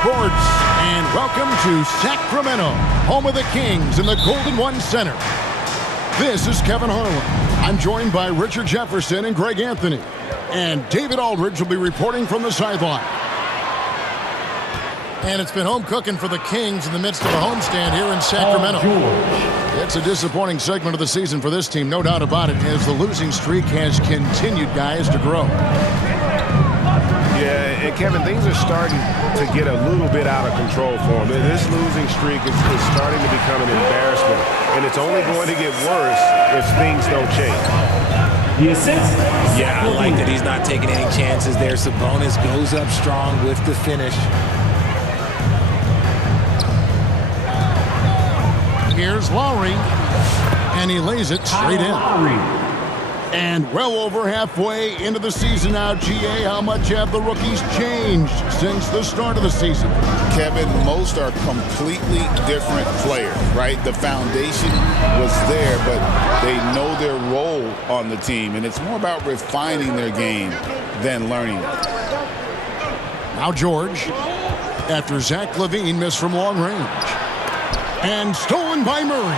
sports, and welcome to Sacramento, home of the Kings in the Golden One Center. This is Kevin Harlan. I'm joined by Richard Jefferson and Greg Anthony. And David Aldridge will be reporting from the sideline. And it's been home cooking for the Kings in the midst of a homestand here in Sacramento. It's a disappointing segment of the season for this team, no doubt about it, as the losing streak has continued, guys, to grow. Yeah, and Kevin, things are starting to get a little bit out of control for them. This losing streak is starting to become an embarrassment, and it's only going to get worse if things don't change. The assist. Yeah, I like that he's not taking any chances there. Sabonis goes up strong with the finish. Here's Lowry, and he lays it straight in. And well over halfway into the season now, GA, how much have the rookies changed since the start of the season? Kevin, most are completely different players, right? The foundation was there, but they know their role on the team, and it's more about refining their game than learning it. Now George, after Zach LaVine missed from long range. And stolen by Murray.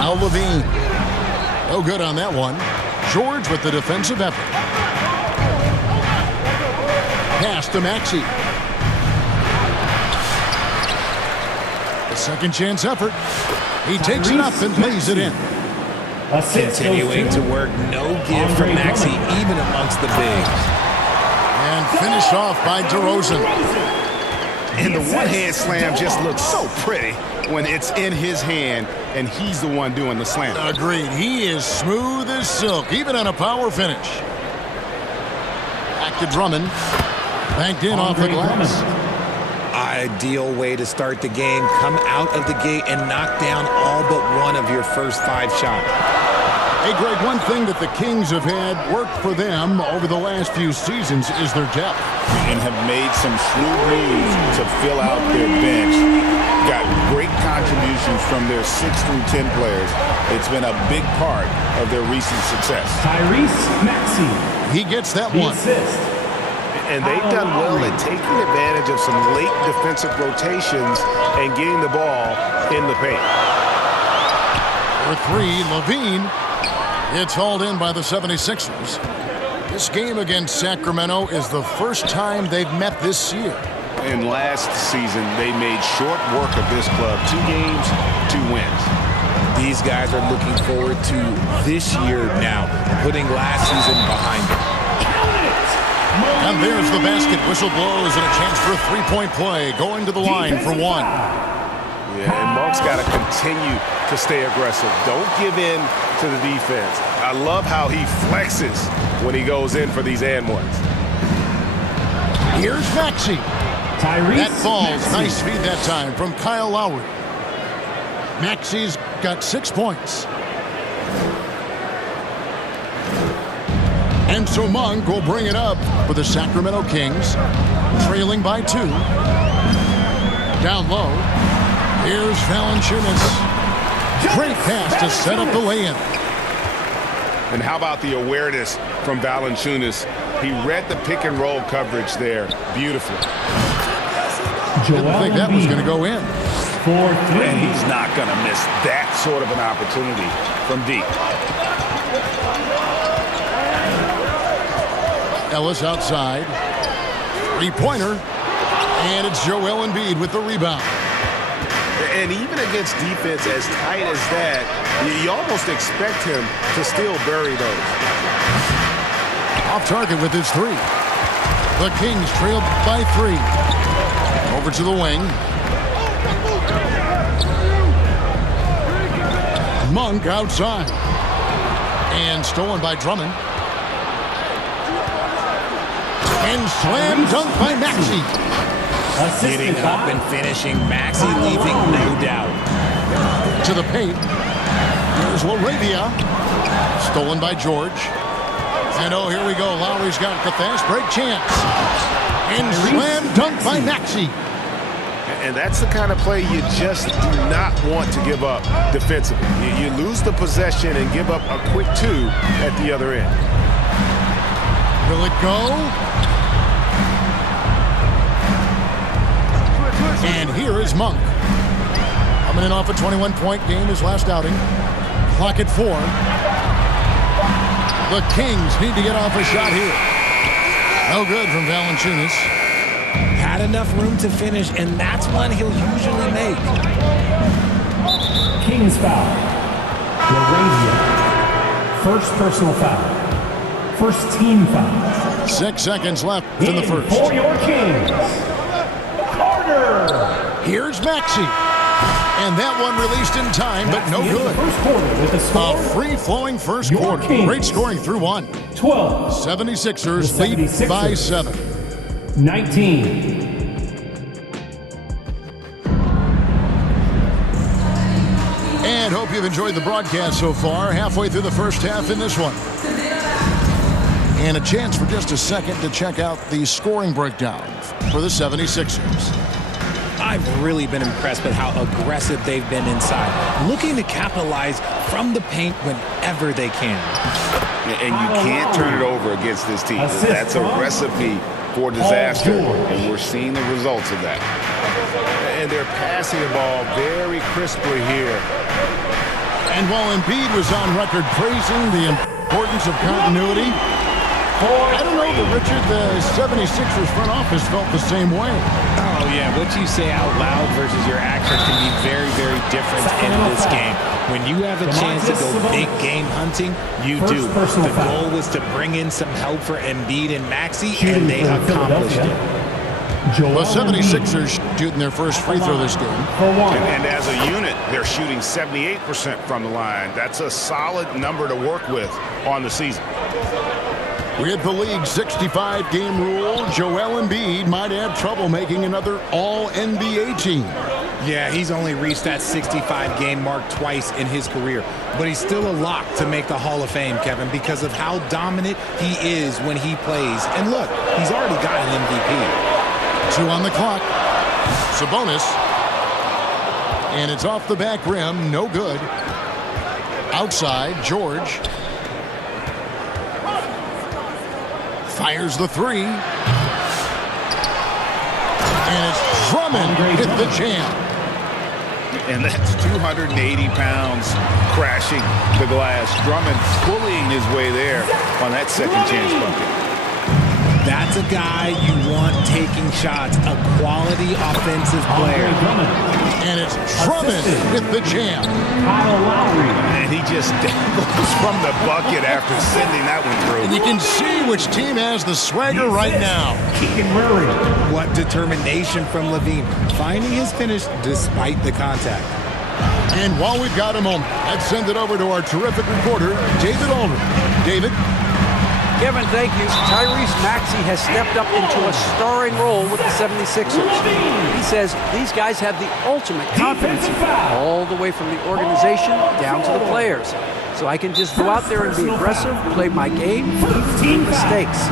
Now LaVine. No good on that one. George with the defensive effort. Pass to Maxey. A second chance effort. He takes it up and lays it in. Continuing to work, no give from Maxey, even amongst the bigs. And finished off by DeRozan. And the one-hand slam just looks so pretty when it's in his hand and he's the one doing the slam. Agreed. He is smooth as silk, even on a power finish. Back to Drummond. Banked in off the glass. Ideal way to start the game. Come out of the gate and knock down all but one of your first 5 shots. Hey, Greg, one thing that the Kings have had work for them over the last few seasons is their depth. And have made some shrewd moves to fill out their bench. Got great contributions from their 6 through 10 players. It's been a big part of their recent success. Tyrese Maxey. He gets that one. Assist. And they've done well at taking advantage of some late defensive rotations and getting the ball in the paint. For 3, LaVine. It's hauled in by the 76ers. This game against Sacramento is the first time they've met this year. And last season, they made short work of this club. 2 games, 2 wins. These guys are looking forward to this year now, putting last season behind them. And there's the basket. Whistle blows and a chance for a 3-point play. Going to the line for 1. Yeah, and Monk's got to continue to stay aggressive. Don't give in to the defense. I love how he flexes when he goes in for these and ones. Here's Maxey. That falls. Nice feed that time from Kyle Lowry. Maxey's got 6 points. And so Monk will bring it up for the Sacramento Kings, trailing by 2. Down low. Here's Valanciunas. Great pass to set up the lay-in. And how about the awareness from Valanciunas? He read the pick and roll coverage there beautifully. Didn't think that was going to go in. And he's not going to miss that sort of an opportunity from deep. Ellis outside. 3-pointer. And it's Joel Embiid with the rebound. And even against defense as tight as that, you almost expect him to still bury those. Off target with his 3. The Kings trailed by 3. Over to the wing. Monk outside. And stolen by Drummond. And slam dunk by Maxey. Getting up and finishing. Maxey leaving no doubt. To the paint. Here's LaRavia. Stolen by George. And oh, here we go. Lowry's got the fast break chance. And slam dunk by Maxey. And that's the kind of play you just do not want to give up defensively. You lose the possession and give up a quick 2 at the other end. Will it go? And here is Monk. Coming in off a 21-point game his last outing. Clock at 4. The Kings need to get off a shot here. No good from Valanciunas. Had enough room to finish, and that's one he'll usually make. Kings foul. LaRavia. First personal foul. First team foul. 6 seconds left in the first. For your Kings, Carter. Here's Maxey. And that one released in time, but no good. First quarter with a score. A free-flowing first Your quarter. Kings. Great scoring through 1. 12. 76ers The lead 76ers. by 7. 19. And hope you've enjoyed the broadcast so far. Halfway through the first half in this one. And a chance for just a second to check out the scoring breakdown for the 76ers. I've really been impressed with how aggressive they've been inside, looking to capitalize from the paint whenever they can. And you can't turn it over against this team. That's a recipe for disaster, and we're seeing the results of that. And they're passing the ball very crisply here. And while Embiid was on record praising the importance of continuity, I don't know that, Richard, the 76ers front office felt the same way. Oh, yeah. What you say out loud versus your actions can be very, very different in this game. When you have a chance to go big game hunting, you do. The goal was to bring in some help for Embiid and Maxey, and they accomplished it. The 76ers shooting their first free throw this game. And as a unit, they're shooting 78% from the line. That's a solid number to work with on the season. With the league's 65-game rule, Joel Embiid might have trouble making another All-NBA team. Yeah, he's only reached that 65-game mark twice in his career. But he's still a lock to make the Hall of Fame, Kevin, because of how dominant he is when he plays. And look, he's already got an MVP. 2 on the clock. Sabonis. And it's off the back rim. No good. Outside, George. Fires the 3. And it's Drummond hit the jam. And that's 280 pounds crashing the glass. Drummond bullying his way there on that second chance bucket. That's a guy you want taking shots, a quality offensive player. And it's Drummond hit the jam. Kyle Lowry. And he just dangles from the bucket after sending that one through. And you can see which team has the swagger right now. Keegan Murray. What determination from Levine, finding his finish despite the contact. And while we've got a moment, let's send it over to our terrific reporter, David Aldridge. David? Kevin, thank you. Tyrese Maxey has stepped up into a starring role with the 76ers. He says these guys have the ultimate confidence, all the way from the organization down to the players. So I can just go out there and be aggressive, play my game, make mistakes.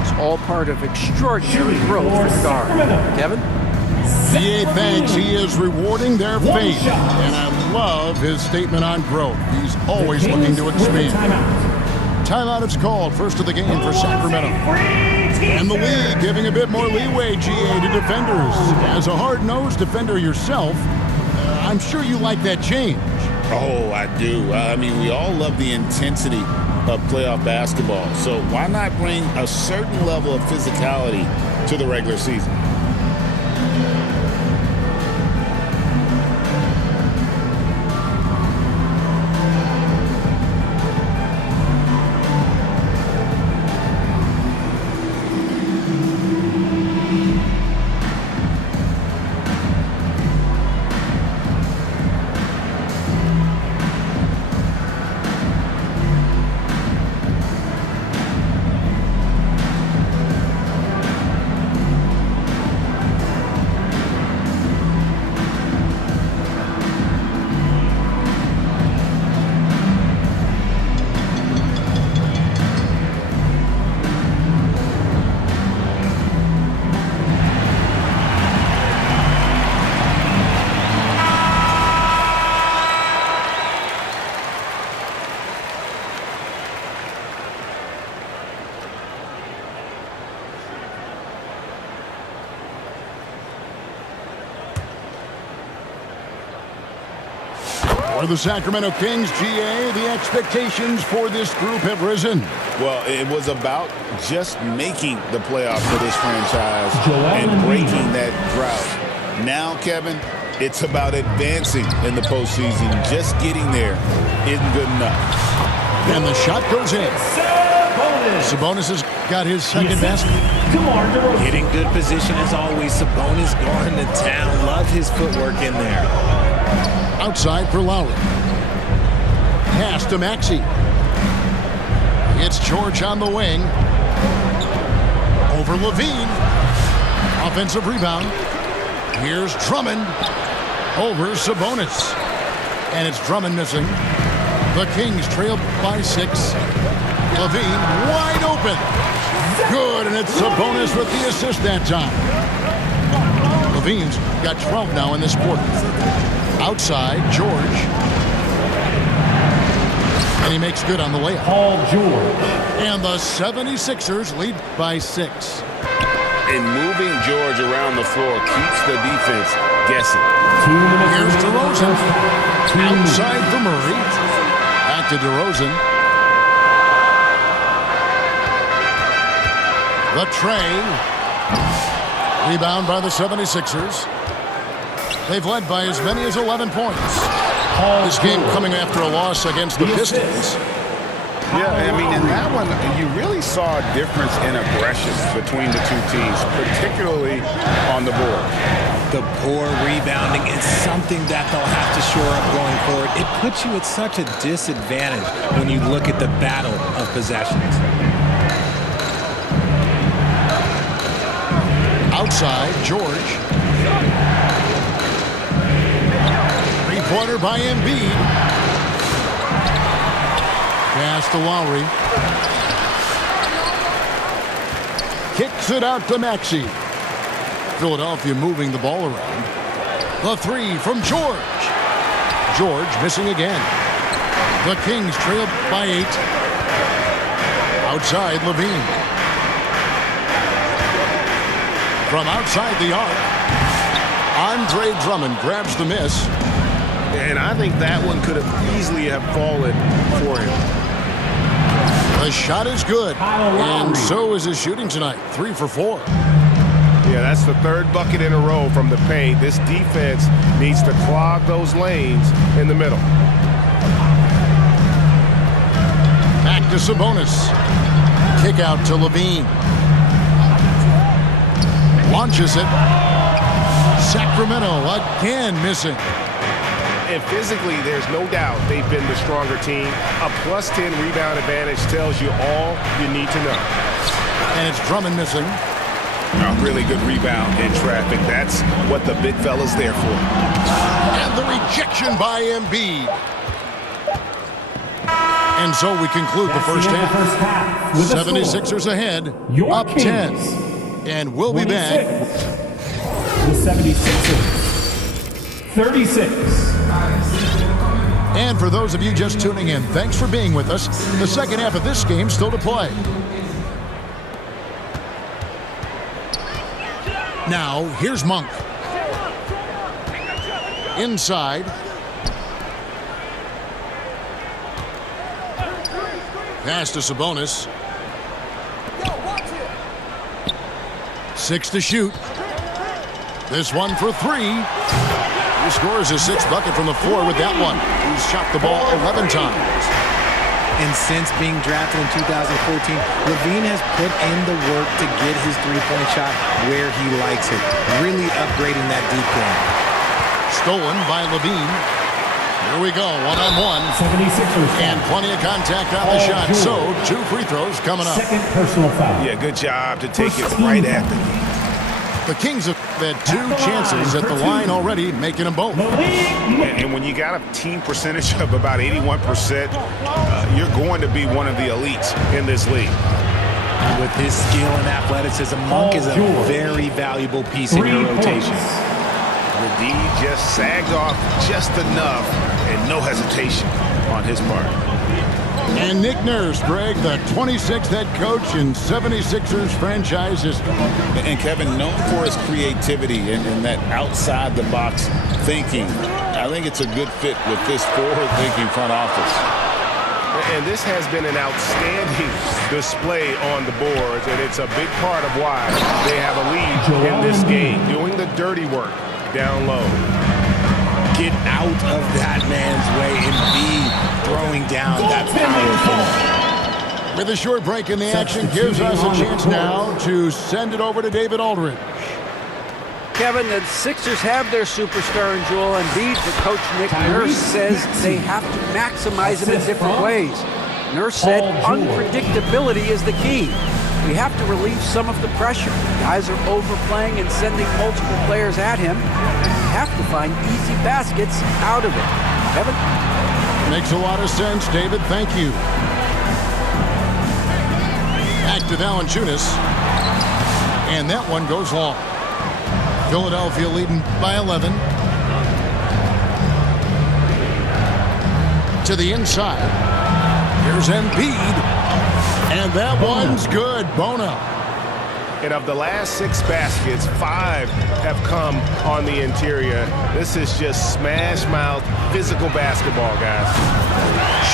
It's all part of extraordinary growth for the guard. Kevin? CA thanks. He is rewarding their faith. And I love his statement on growth. He's always looking to expand. Timeout is called. First of the game for Sacramento. And the league giving a bit more leeway, GA, to defenders. As a hard-nosed defender yourself, I'm sure you like that change. Oh, I do. I mean, we all love the intensity of playoff basketball. So why not bring a certain level of physicality to the regular season? For the Sacramento Kings, GA, the expectations for this group have risen. Well, it was about just making the playoffs for this franchise and breaking that drought. Now, Kevin, it's about advancing in the postseason. Just getting there isn't good enough. And the shot goes in. Sabonis has got his second basket. Getting good position as always. Sabonis going to town. Love his footwork in there. Outside for Lowry. Pass to Maxey. It's George on the wing. Over Levine. Offensive rebound. Here's Drummond. Over Sabonis. And it's Drummond missing. The Kings trail by 6. Levine wide open. Good, and it's Sabonis with the assist that time. Levine's got 12 now in this quarter. Outside, George. And he makes good on the layup. Paul George. And the 76ers lead by 6. And moving George around the floor keeps the defense guessing. Here's DeRozan. Outside for Murray. Back to DeRozan. The tray. Rebound by the 76ers. They've led by as many as 11 points. This game coming after a loss against the Pistons. Yeah, I mean, in that one, you really saw a difference in aggression between the two teams, particularly on the board. The poor rebounding is something that they'll have to shore up going forward. It puts you at such a disadvantage when you look at the battle of possessions. Outside, George. Three-pointer by Embiid. Pass to Lowry. Kicks it out to Maxey. Philadelphia moving the ball around. The three from George. George missing again. The Kings trail by 8. Outside, Levine. From outside the arc, Andre Drummond grabs the miss. And I think that one could have easily have fallen for him. The shot is good, and so is his shooting tonight. 3 for 4. Yeah, that's the third bucket in a row from the paint. This defense needs to clog those lanes in the middle. Back to Sabonis. Kick out to Levine. Launches it. Sacramento again missing. And physically, there's no doubt they've been the stronger team. A plus 10 rebound advantage tells you all you need to know. And it's Drummond missing. A really good rebound in traffic. That's what the big fella's there for. And the rejection by Embiid. And so we conclude the first half. 76ers ahead, up 10. And we'll be back. The 76ers. 36. And for those of you just tuning in, thanks for being with us. The second half of this game still to play. Now, here's Monk. Inside. Pass to Sabonis. 6 to shoot. This one for 3. He scores his 6th bucket from the floor with that one. He's shot the ball 11 times. And since being drafted in 2014, Levine has put in the work to get his three-point shot where he likes it, really upgrading that deep game. Stolen by Levine. Here we go, one-on-one. 76ers. And plenty of contact on the shot. So, 2 free throws coming up. Second personal foul. Yeah, good job to take it right at the knee. The Kings have had 2 chances at the line already, making them both. And when you got a team percentage of about 81%, you're going to be one of the elites in this league. With his skill and athleticism, Monk is a very valuable piece in your rotation. The D just sagged off just enough, and no hesitation on his part. And Nick Nurse, Greg, the 26th head coach in 76ers franchise history. And Kevin, known for his creativity and that outside-the-box thinking, I think it's a good fit with this forward-thinking front office. And this has been an outstanding display on the boards, and it's a big part of why they have a lead in this game, doing the dirty work down low. Get out of that man's way and be throwing down. That's powerful. With a short break in the action, gives us a chance now to send it over to David Aldridge. Kevin, the Sixers have their superstar in Joel Embiid, but Coach Nick Nurse says they have to maximize him in different ways. Nurse said unpredictability is the key. We have to relieve some of the pressure. Guys are overplaying and sending multiple players at him. We have to find easy baskets out of it. Kevin? Makes a lot of sense, David. Thank you. Back to Valanciunas. And that one goes long. Philadelphia leading by 11. To the inside. Here's Embiid. And that one's good. Bona. And of the last 6 baskets, 5 have come on the interior. This is just smash-mouth physical basketball, guys.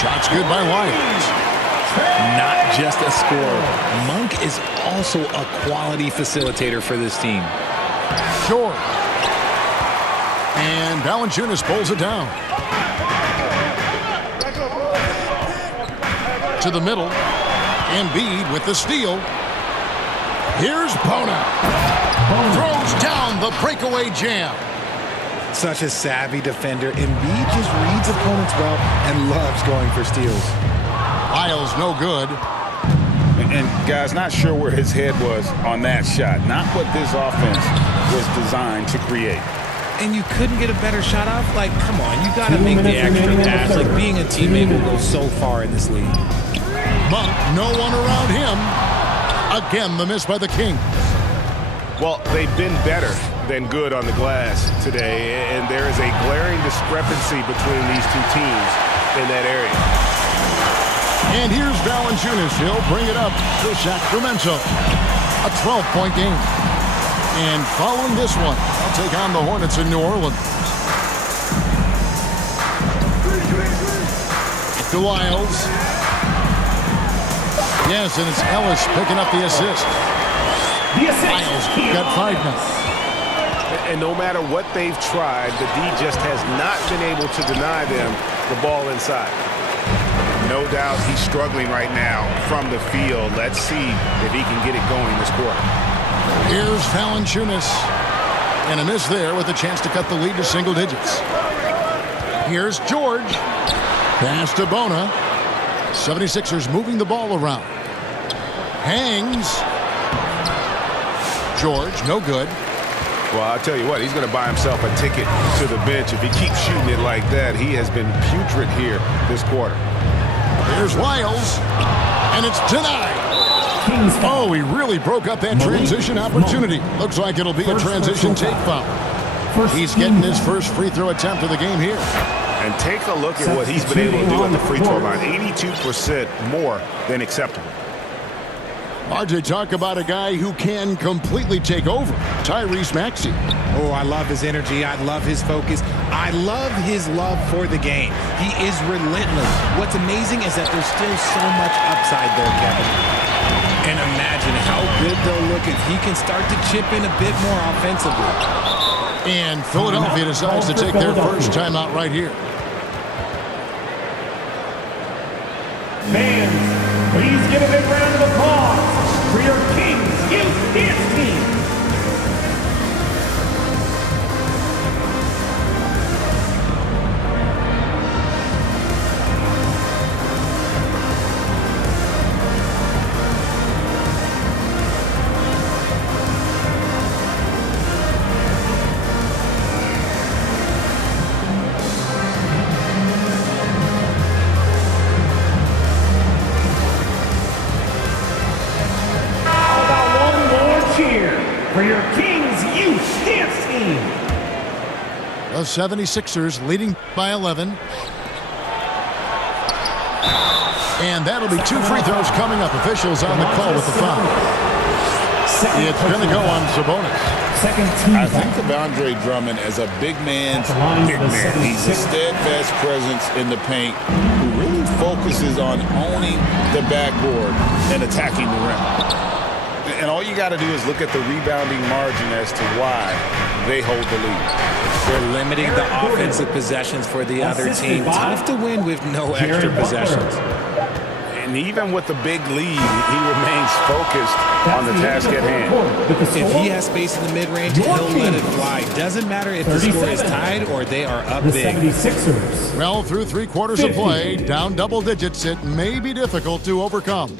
Shots good by Lyons. Not just a scorer. Monk is also a quality facilitator for this team. Short. And Valanciunas pulls it down. To the middle. Embiid with the steal. Here's Bona. Throws down the breakaway jam. Such a savvy defender. Embiid just reads opponents well and loves going for steals. Lyles no good. And guys, not sure where his head was on that shot. Not what this offense was designed to create. And you couldn't get a better shot off? Like, come on, you got to make the extra pass. Like, being a teammate will go so far in this league. Monk, no one around him. Again, the miss by the Kings. Well, they've been better than good on the glass today, and there is a glaring discrepancy between these two teams in that area. And here's Valanciunas. He'll bring it up to Sacramento. A 12-point game. And following this one, they'll take on the Hornets in New Orleans. To Lyles. Yes, and it's Ellis picking up the assist. Lyles got 5 now. And no matter what they've tried, the D just has not been able to deny them the ball inside. No doubt he's struggling right now from the field. Let's see if he can get it going this quarter. Here's Valanciunas. And a miss there with a chance to cut the lead to single digits. Here's George. Pass to Bona. 76ers moving the ball around. Hangs. George, no good. Well, I'll tell you what, he's going to buy himself a ticket to the bench. If he keeps shooting it like that, he has been putrid here this quarter. Here's Lyles. And it's denied. Oh, he really broke up that transition opportunity. Looks like it'll be a transition take foul. He's getting his first free throw attempt of the game here. And take a look at what he's been able to do at the free throw line. 82% more than acceptable. RJ, talk about a guy who can completely take over. Tyrese Maxey. Oh, I love his energy. I love his focus. I love his love for the game. He is relentless. What's amazing is that there's still so much upside there, Kevin. And imagine how good they'll look if he can start to chip in a bit more offensively. And Philadelphia decides to take their first timeout right here. Fans, please give a big round of applause for your Kings Youth Dance Team. For your Kings Youth Dance Team. The 76ers leading by 11. And that'll be 2 free throws coming up. Officials on the call with the foul. It's going to go on Sabonis. I think of Andre Drummond as a big man's big man. He's a steadfast presence in the paint who really focuses on owning the backboard and attacking the rim. And all you got to do is look at the rebounding margin as to why they hold the lead. They're limiting the offensive possessions for the other team. Tough to win with no extra possessions. And even with the big lead, he remains focused on the task at hand. If he has space in the mid-range, he'll let it fly. Doesn't matter if the score is tied or they are up big. Well, through 3 quarters of play, down double digits, it may be difficult to overcome.